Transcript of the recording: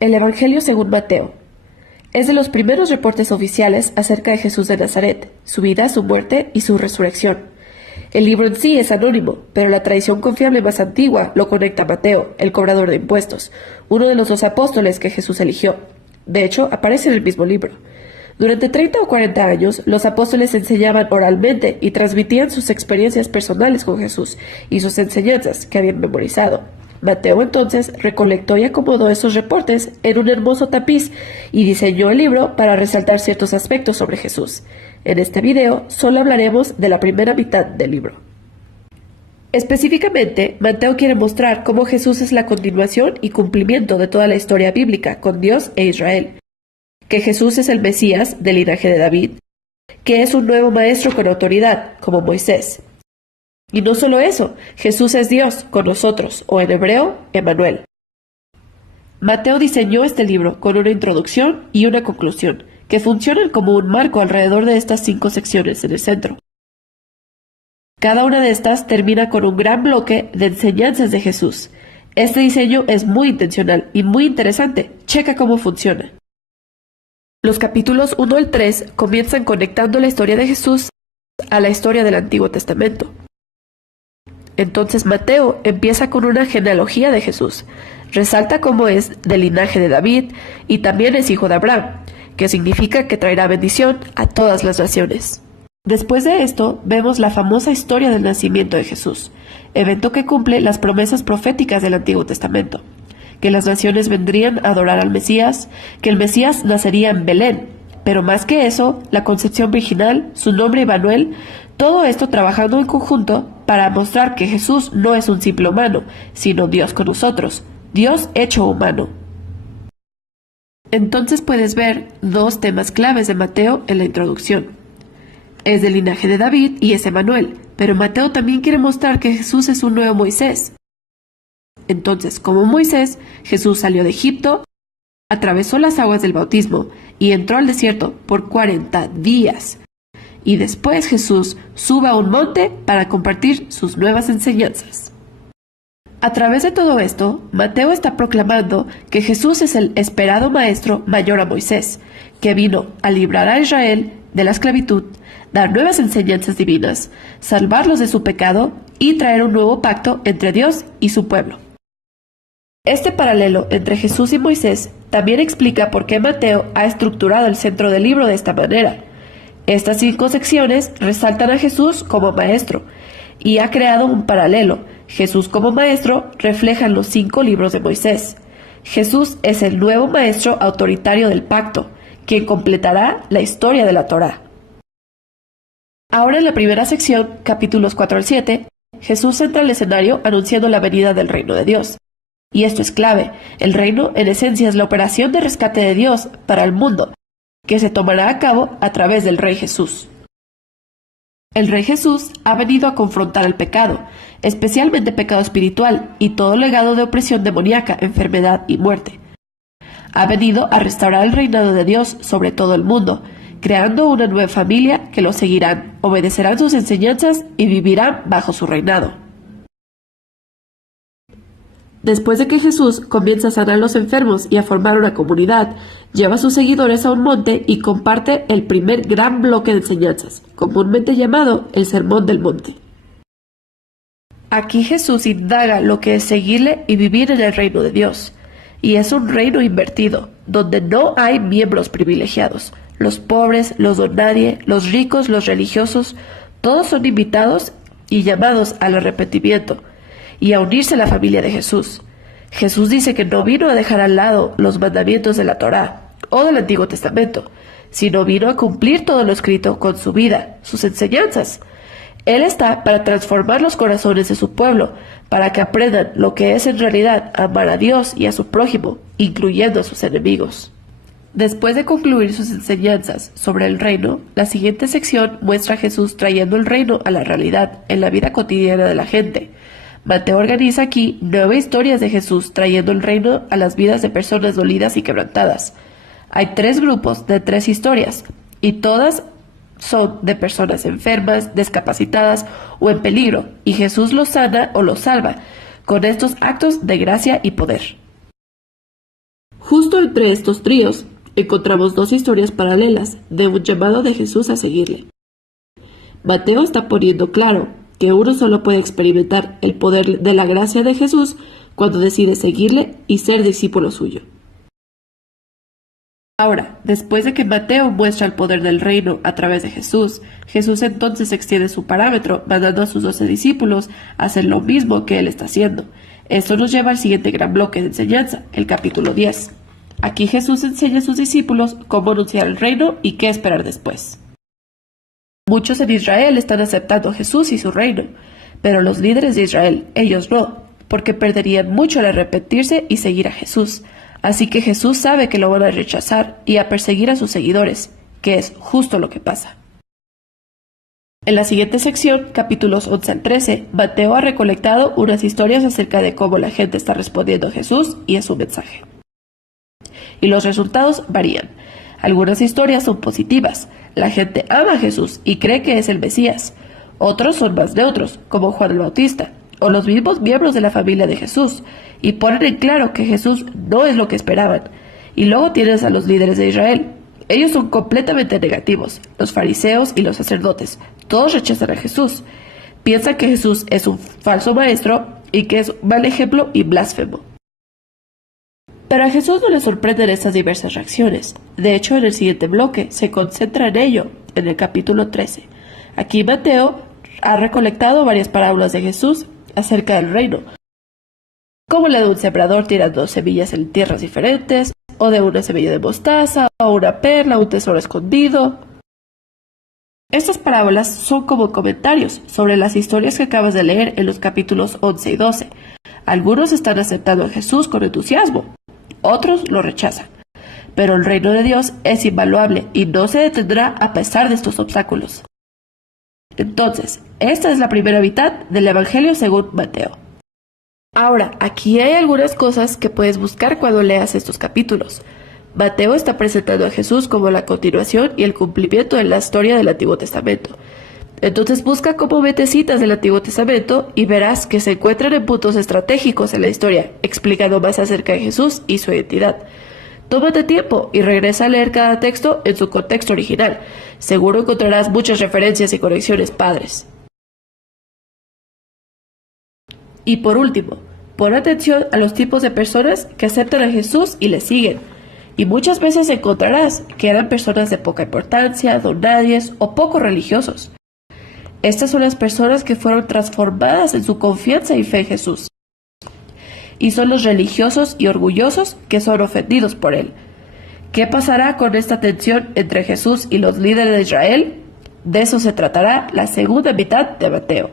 El Evangelio según Mateo. Es de los primeros reportes oficiales acerca de Jesús de Nazaret, su vida, su muerte y su resurrección. El libro en sí es anónimo, pero la tradición confiable más antigua lo conecta a Mateo, el cobrador de impuestos, uno de los 2 apóstoles que Jesús eligió. De hecho, aparece en el mismo libro. Durante 30 o 40 años, los apóstoles enseñaban oralmente y transmitían sus experiencias personales con Jesús y sus enseñanzas que habían memorizado. Mateo entonces recolectó y acomodó esos reportes en un hermoso tapiz y diseñó el libro para resaltar ciertos aspectos sobre Jesús. En este video solo hablaremos de la primera mitad del libro. Específicamente, Mateo quiere mostrar cómo Jesús es la continuación y cumplimiento de toda la historia bíblica con Dios e Israel, que Jesús es el Mesías del linaje de David, que es un nuevo maestro con autoridad, como Moisés. Y no solo eso, Jesús es Dios con nosotros, o en hebreo, Emmanuel. Mateo diseñó este libro con una introducción y una conclusión, que funcionan como un marco alrededor de estas 5 secciones en el centro. Cada una de estas termina con un gran bloque de enseñanzas de Jesús. Este diseño es muy intencional y muy interesante. Checa cómo funciona. Los capítulos 1 al 3 comienzan conectando la historia de Jesús a la historia del Antiguo Testamento. Entonces Mateo empieza con una genealogía de Jesús. Resalta cómo es del linaje de David y también es hijo de Abraham, que significa que traerá bendición a todas las naciones. Después de esto, vemos la famosa historia del nacimiento de Jesús, evento que cumple las promesas proféticas del Antiguo Testamento, que las naciones vendrían a adorar al Mesías, que el Mesías nacería en Belén, pero más que eso, la concepción virginal, su nombre Emmanuel, todo esto trabajando en conjunto para mostrar que Jesús no es un simple humano, sino Dios con nosotros, Dios hecho humano. Entonces puedes ver 2 temas claves de Mateo en la introducción. Es del linaje de David y es Emmanuel, pero Mateo también quiere mostrar que Jesús es un nuevo Moisés. Entonces, como Moisés, Jesús salió de Egipto, atravesó las aguas del bautismo y entró al desierto por 40 días. Y después Jesús sube a un monte para compartir sus nuevas enseñanzas. A través de todo esto, Mateo está proclamando que Jesús es el esperado maestro mayor a Moisés, que vino a librar a Israel de la esclavitud, dar nuevas enseñanzas divinas, salvarlos de su pecado y traer un nuevo pacto entre Dios y su pueblo. Este paralelo entre Jesús y Moisés también explica por qué Mateo ha estructurado el centro del libro de esta manera. Estas 5 secciones resaltan a Jesús como maestro y ha creado un paralelo. Jesús como maestro refleja los 5 libros de Moisés. Jesús es el nuevo maestro autoritario del pacto, quien completará la historia de la Torá. Ahora en la primera sección, capítulos 4 al 7, Jesús entra al escenario anunciando la venida del reino de Dios. Y esto es clave. El reino, en esencia, es la operación de rescate de Dios para el mundo, que se tomará a cabo a través del Rey Jesús. El Rey Jesús ha venido a confrontar el pecado, especialmente pecado espiritual y todo legado de opresión demoníaca, enfermedad y muerte. Ha venido a restaurar el reinado de Dios sobre todo el mundo, creando una nueva familia que lo seguirán, obedecerán sus enseñanzas y vivirán bajo su reinado. Después de que Jesús comienza a sanar a los enfermos y a formar una comunidad, lleva a sus seguidores a un monte y comparte el primer gran bloque de enseñanzas, comúnmente llamado el Sermón del Monte. Aquí Jesús indaga lo que es seguirle y vivir en el reino de Dios. Y es un reino invertido, donde no hay miembros privilegiados. Los pobres, los donadie, los ricos, los religiosos, todos son invitados y llamados al arrepentimiento y a unirse a la familia de Jesús. Jesús dice que no vino a dejar al lado los mandamientos de la Torá o del Antiguo Testamento, sino vino a cumplir todo lo escrito con su vida, sus enseñanzas. Él está para transformar los corazones de su pueblo, para que aprendan lo que es en realidad amar a Dios y a su prójimo, incluyendo a sus enemigos. Después de concluir sus enseñanzas sobre el reino, la siguiente sección muestra a Jesús trayendo el reino a la realidad en la vida cotidiana de la gente. Mateo organiza aquí 9 historias de Jesús trayendo el reino a las vidas de personas dolidas y quebrantadas. Hay 3 grupos de 3 historias, y todas son de personas enfermas, discapacitadas o en peligro, y Jesús los sana o los salva con estos actos de gracia y poder. Justo entre estos tríos encontramos dos historias paralelas de un llamado de Jesús a seguirle. Mateo está poniendo claro que uno solo puede experimentar el poder de la gracia de Jesús cuando decide seguirle y ser discípulo suyo. Ahora, después de que Mateo muestra el poder del reino a través de Jesús, Jesús entonces extiende su parámetro, mandando a sus 12 discípulos a hacer lo mismo que él está haciendo. Esto nos lleva al siguiente gran bloque de enseñanza, el capítulo 10. Aquí Jesús enseña a sus discípulos cómo anunciar el reino y qué esperar después. Muchos en Israel están aceptando a Jesús y su reino, pero los líderes de Israel, ellos no, porque perderían mucho al arrepentirse y seguir a Jesús. Así que Jesús sabe que lo van a rechazar y a perseguir a sus seguidores, que es justo lo que pasa. En la siguiente sección, capítulos 11 al 13, Mateo ha recolectado unas historias acerca de cómo la gente está respondiendo a Jesús y a su mensaje. Y los resultados varían. Algunas historias son positivas. La gente ama a Jesús y cree que es el Mesías. Otros son más neutros, como Juan el Bautista, o los mismos miembros de la familia de Jesús, y ponen en claro que Jesús no es lo que esperaban. Y luego tienes a los líderes de Israel. Ellos son completamente negativos. Los fariseos y los sacerdotes, todos rechazan a Jesús. Piensan que Jesús es un falso maestro y que es un mal ejemplo y blasfemo. Pero a Jesús no le sorprenden estas diversas reacciones. De hecho, en el siguiente bloque se concentra en ello, en el capítulo 13. Aquí Mateo ha recolectado varias parábolas de Jesús acerca del reino, como la de un sembrador tirando semillas en tierras diferentes, o de una semilla de mostaza, o una perla, un tesoro escondido. Estas parábolas son como comentarios sobre las historias que acabas de leer en los capítulos 11 y 12. Algunos están aceptando a Jesús con entusiasmo, otros lo rechazan. Pero el reino de Dios es invaluable y no se detendrá a pesar de estos obstáculos. Entonces, esta es la primera mitad del Evangelio según Mateo. Ahora, aquí hay algunas cosas que puedes buscar cuando leas estos capítulos. Mateo está presentando a Jesús como la continuación y el cumplimiento de la historia del Antiguo Testamento. Entonces busca como mete citas del Antiguo Testamento y verás que se encuentran en puntos estratégicos en la historia, explicando más acerca de Jesús y su identidad. Tómate tiempo y regresa a leer cada texto en su contexto original. Seguro encontrarás muchas referencias y conexiones padres. Y por último, pon atención a los tipos de personas que aceptan a Jesús y le siguen. Y muchas veces encontrarás que eran personas de poca importancia, donadies o poco religiosos. Estas son las personas que fueron transformadas en su confianza y fe en Jesús. Y son los religiosos y orgullosos que son ofendidos por él. ¿Qué pasará con esta tensión entre Jesús y los líderes de Israel? De eso se tratará la segunda mitad de Mateo.